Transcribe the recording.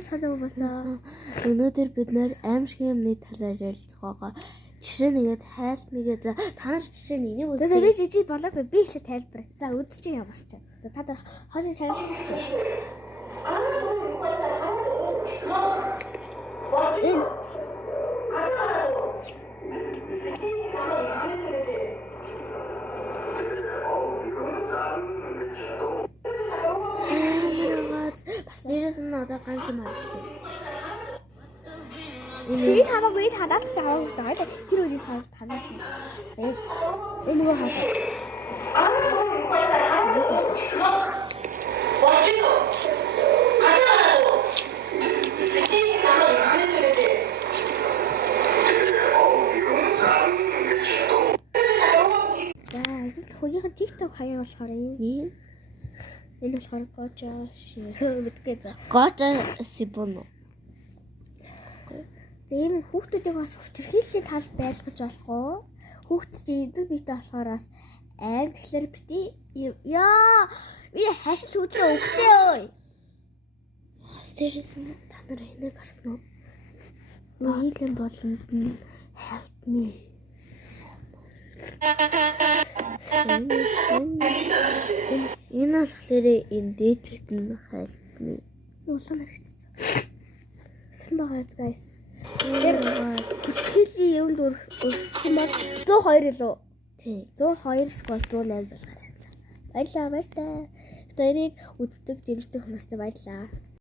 Надад санаа босоо. Өнөөдөр бид нэр аимшигын юмны талаар ярилцах байгаа. Жишээ нэгээд хайлтмигээд та нар жишээ нь энийг үзээ. За би жижиг болоо би ихлэ тайлбар. За үзэж ямарч чад. За та нар хоолыг шаардсан гэсэн. Энэ бас дээрээс нь одоо ганц юм харж байна. Шийг хамаагүй танаас ч аваагүй шүү дээ. Тэр үеийн сав танаас нь. За энэ нөгөө хаа. За энэ хоёрын TikTok хаяа болохоор ийм. Энэ болохоор гочо мэдгүй за. Гочо сибоно. За ийм хүүхдүүдийг бас хүчирхийллийн тал байлгаж болохгүй. Хүүхд чинь эзэг биетэй болохоор бас айн тэгэхээр бити яа би хашил хөдлөө өглөө ой. Дээрээс нь та нар энийг харсан уу? Нийлэн болонд нь help me. Энэ болохоор энэ дээдлэгт нь help me. Улаан хэрэгцээ. Сэн байгаа guys. Тэгэхээр хүчирхийллийн юунд өрссөн бол 102 илүү. Тий. 102 сквал 108 залгаар байна. Баярлалаа баяртай. Бид хоёрыг үздэг, дэмждэг хүмүүстээ баярлалаа.